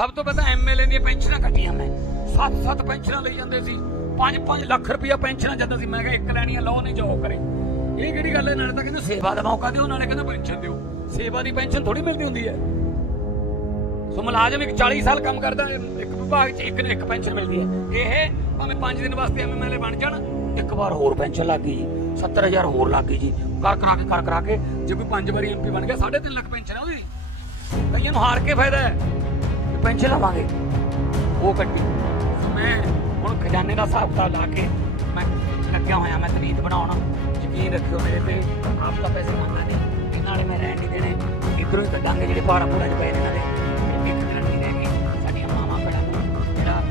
ਸਭ ਤੋਂ ਪਹਿਲਾਂ ਐਮਐਲਏ ਦੀਆਂ ਪੈਨਸ਼ਨਾਂ ਕੱਟੀਆਂ ਮੈਂ। ਸੱਤ ਸੱਤ ਪੈਨਸ਼ਨਾਂ ਲਈ ਜਾਂਦੇ ਸੀ। 5-5 ਲੱਖ ਰੁਪਇਆ ਪੈਨਸ਼ਨਾਂ ਜਾਂਦਾ ਸੀ। ਮੈਂ ਕਿਹਾ ਇੱਕ ਲੈਣੀ ਆ, ਲਓ ਨਹੀਂ ਜੋ ਕਰੇ। ਇਹ ਕਿਹੜੀ ਗੱਲ ਹੈ? ਨਾਲੇ ਤਾਂ ਕਹਿੰਦੇ ਸੇਵਾ ਦਾ ਮੌਕਾ ਦਿਓ, ਨਾਲੇ ਕਹਿੰਦੇ ਪੈਨਸ਼ਨ ਦਿਓ। ਸੇਵਾ ਦੀ ਪੈਨਸ਼ਨ ਥੋੜੀ ਮਿਲਦੀ ਹੁੰਦੀ ਹੈ। ਸੋ ਮੁਲਾਜ਼ਮ ਇੱਕ 40 ਸਾਲ ਕੰਮ ਕਰਦਾ ਇੱਕ ਵਿਭਾਗ 'ਚ ਇੱਕ ਨੇ ਇੱਕ ਪੈਨਸ਼ਨ ਮਿਲਦੀ ਹੈ। ਇਹ ਭਾਵੇਂ 5 ਦਿਨ ਵਾਸਤੇ ਐਮਐਲਏ ਬਣ ਜਾਣ, ਇੱਕ ਵਾਰ ਹੋਰ ਪੈਨਸ਼ਨ ਲੱਗ ਗਈ। ਜੀ 70000 ਹੋਰ ਲੱਗ ਗਈ ਜੀ। ਕਰ ਕਰਾ ਕੇ ਕਰ ਕਰਾ ਕੇ, ਜੇ ਕੋਈ ਪੰਜ ਵਾਰੀ ਐਮਪੀ ਬਣ ਗਿਆ 3.5 ਲੱਖ ਪੈਨਸ਼ਨ ਹੈ ਉਹਦੀ। ਕਈਆਂ ਨੂੰ ਹਾਰ ਕੇ ਫਾਇਦਾ ਹੈ। ਪੈਨਸ਼ਨ ਲਵਾਂਗੇ। ਉਹ ਕੱਟੀ ਸੋ ਮੈਂ ਹੁਣ ਖਜ਼ਾਨੇ ਦਾ ਹਿਸਾਬ ਕਿਤਾਬ ਲਾ ਕੇ ਮੈਂ ਲੱਗਿਆ ਹੋਇਆ, ਮੈਂ ਤਰੀਤ ਬਣਾਉਣਾ। ਯਕੀਨ ਰੱਖਿਓ ਮੇਰੇ ਤੇ, ਆਪ ਤਾਂ ਪੈਸੇ ਮੰਗਣਾ ਨਹੀਂ ਇਹਨਾਂ ਨੇ ਮੈਂ ਰਹਿਣ ਨਹੀਂ ਦੇਣੇ। ਇਧਰੋਂ ਹੀ ਕੱਢਾਂਗੇ ਜਿਹੜੇ ਪਹਾੜਾਂ ਪੂੜਾਂ 'ਚ ਪਏ ਨੇ ਇਹਨਾਂ ਦੇ ਇੱਕ ਗਰੰਟੀ ਦੇ ਕੇ ਸਾਡੀਆਂ ਮਾਵਾਂ ਭੈਣਾਂ ਨੂੰ ਜਿਹੜਾ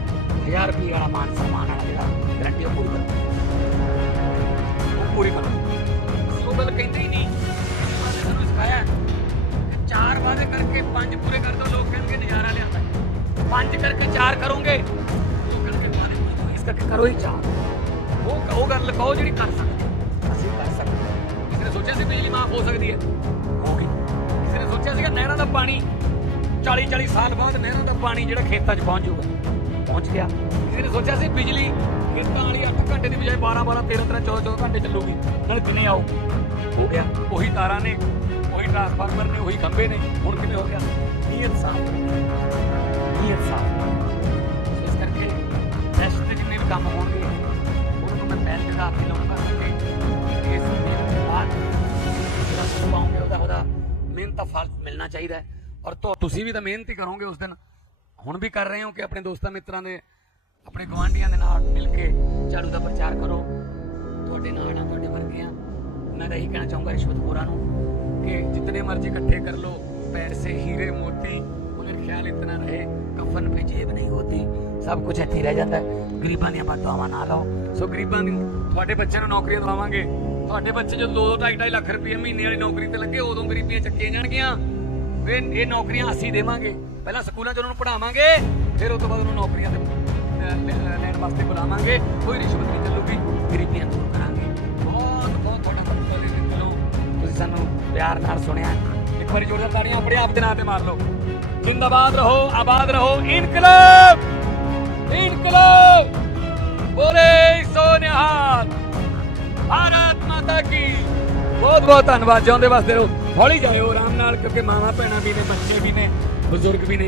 1000 ਰੁਪਏ ਵਾਲਾ ਮਾਨ ਸਨਮਾਨ ਵਾਲਾ ਜਿਹੜਾ ਗਰੰਟੀ ਉਹ ਪੂਰੀ ਕਰੋ ਉਹ ਪੂਰੀ ਕਰੋ ਅਸੀਂ ਗੱਲ ਕਹਿੰਦੇ ਹੀ ਨਹੀਂ ਸਿਖਾਇਆ। ਚਾਰ ਵਾਅਦੇ ਕਰਕੇ ਪੰਜ ਪੂਰੇ ਕਰ ਦੋ, ਲੋਕ ਕਹਿਣਗੇ ਨਜ਼ਾਰਾ ਲਿਆ। ਪੰਜ ਕਰਕੇ ਚਾਰ ਕਰੋਗੇ। ਇਸ ਕਰਕੇ ਕਰੋ ਹੀ ਚਾਰ। ਉਹ ਉਹ ਗੱਲ ਕਹੋ ਜਿਹੜੀ ਕਰ ਸਕਦੇ ਅਸੀਂ ਕਰ ਸਕਦੇ ਕਿਸੇ ਨੇ ਸੋਚਿਆ ਸੀ ਬਿਜਲੀ ਮਾਫ ਹੋ ਸਕਦੀ ਹੈ? ਹੋ ਗਈ। ਕਿਸੇ ਨੇ ਸੋਚਿਆ ਸੀਗਾ ਨਹਿਰਾਂ ਦਾ ਪਾਣੀ 40 40 ਸਾਲ ਬਾਅਦ ਨਹਿਰਾਂ ਦਾ ਪਾਣੀ ਜਿਹੜਾ ਖੇਤਾਂ 'ਚ ਪਹੁੰਚ ਜਾਊਗਾ। ਪਹੁੰਚ ਗਿਆ। ਕਿਸੇ ਨੇ ਸੋਚਿਆ ਸੀ ਬਿਜਲੀ ਖੇਤਾਂ ਵਾਲੀ 8 ਘੰਟੇ ਦੀ ਬਜਾਏ 12 12 13 13 14 14 ਘੰਟੇ ਚੱਲੂਗੀ। ਨਾਲ ਕਿੰਨੇ ਆਓ? ਹੋ ਗਿਆ। ਉਹੀ ਤਾਰਾਂ ਨੇ, ਉਹੀ ਟਰਾਂਸਫਾਰਮਰ ਨੇ, ਉਹੀ ਖੰਭੇ ਨੇ। ਹੁਣ ਕਿਵੇਂ ਹੋ ਗਿਆ? ਨੀਅਤ ਸਾਫ਼। ਨੀਅਤ ਸਾਫ਼ ਇਸ ਕਰਕੇ ਰੈਸਟ ਦੇ ਜਿੰਨੇ ਵੀ ਕੰਮ ਹੋਣਗੇ ਉਹਨਾਂ ਮੈਂ ਪਹਿਲ ਜਗ੍ਹਾ ਆਪੇ ਲਾਉਂਗਾ ਕਿ ਇਸ ਮਿਹਨਤ ਬਾਅਦ ਜਿਹੜਾ ਸੁਣ ਪਾਉਂਗੇ, ਉਹਦਾ ਉਹਦਾ ਮਿਹਨਤ ਫਲ ਮਿਲਣਾ ਚਾਹੀਦਾ ਔਰ ਤੁਸੀਂ ਵੀ ਤਾਂ ਮਿਹਨਤ ਹੀ ਕਰੋਗੇ ਉਸ ਦਿਨ। ਹੁਣ ਵੀ ਕਰ ਰਹੇ ਹੋ ਕਿ ਆਪਣੇ ਦੋਸਤਾਂ ਮਿੱਤਰਾਂ ਦੇ, ਆਪਣੇ ਗਵਾਂਢੀਆਂ ਦੇ ਨਾਲ ਮਿਲ ਕੇ ਝਾੜੂ ਦਾ ਪ੍ਰਚਾਰ ਕਰੋ? ਤੁਹਾਡੇ ਨਾਲ ਆ, ਤੁਹਾਡੇ ਵਰਗੇ ਆ। ਮੈਂ ਤਾਂ ਇਹੀ ਕਹਿਣਾ ਚਾਹੂੰਗਾ ਰਿਸ਼ਵਤਖੋਰਾਂ ਨੂੰ ਕਿ ਜਿਤਨੇ ਮਰਜ਼ੀ ਇਕੱਠੇ ਕਰ ਲੋ ਪੈਸੇ ਹੀਰੇ ਮੋਤੀ। ਉਹਨੇ ਖਿਆਲ ਕਫਨ ਪੇ ਜੇਬ ਨਹੀਂ ਹੋਤੀ। ਸਭ ਕੁਝ ਇੱਥੇ ਰਹਿ ਜਾਂਦਾ ਗਰੀਬਾਂ ਦੀਆਂ ਬਦਦੁਆਵਾਂ ਨਾ ਲਾਓ। ਸੋ ਗਰੀਬਾਂ ਨੂੰ ਤੁਹਾਡੇ ਬੱਚਿਆਂ ਨੂੰ ਨੌਕਰੀਆਂ ਦਿਵਾਵਾਂਗੇ। ਤੁਹਾਡੇ ਬੱਚੇ ਜਦੋਂ 2 2.5 ਲੱਖ ਰੁਪਏ ਮਹੀਨੇ ਵਾਲੀ ਨੌਕਰੀ ਤੇ ਲੱਗੇ, ਉਦੋਂ ਗਰੀਬੀਆਂ ਚੱਕੀਆਂ ਜਾਣਗੀਆਂ। ਫਿਰ ਇਹ ਨੌਕਰੀਆਂ ਅਸੀਂ ਦੇਵਾਂਗੇ। ਪਹਿਲਾਂ ਸਕੂਲਾਂ 'ਚ ਉਹਨਾਂ ਨੂੰ ਪੜ੍ਹਾਵਾਂਗੇ, ਫਿਰ ਉਸ ਤੋਂ ਬਾਅਦ ਉਹਨਾਂ ਨੂੰ ਨੌਕਰੀਆਂ ਤੇ ਲੈਣ ਵਾਸਤੇ ਬੁਲਾਵਾਂਗੇ। ਕੋਈ ਰਿਸ਼ਵਤ ਨਹੀਂ ਚੱਲੂਗੀ। ਗਰੀਬੀਆਂ ਦੂਰ ਕਰਾਂਗੇ। ਬਹੁਤ ਬਹੁਤ ਤੁਹਾਡਾ ਧੰਨਵਾਦ ਜੀ। ਦਿਲੋਂ ਤੁਸੀਂ ਸਾਨੂੰ ਪਿਆਰ ਨਾਲ ਸੁਣਿਆ। ਇੱਕ ਵਾਰੀ ਜੋਰਦਾਰ ਤਾੜੀਆਂ ਆਪਣੇ ਆਪ ਦੇ ਨਾਂ ਤੇ ਮਾਰ ਲਓ। ਜਿੰਦਾਬਾਦ ਰਹੋ, ਆਬਾਦ ਰਹੋ, ਇਨਕਲਾਬ! ਇਨਕਲਾਬ! ਬੋਲੇ ਸੋ ਨਿਹਾਲ! ਭਾਰਤ ਮਾਤਾ ਕੀ ਬਹੁਤ ਬਹੁਤ ਧੰਨਵਾਦ, ਜਿਉਂਦੇ ਵਾਸਤੇ ਰਹੋ। ਹੌਲੀ ਜਾਇਓ, ਆਰਾਮ ਨਾਲ, ਕਿਉਂਕਿ ਮਾਵਾਂ, ਭੈਣਾਂ ਵੀ ਨੇ, ਬੱਚੇ ਵੀ ਨੇ, ਬਜ਼ੁਰਗ ਵੀ ਨੇ।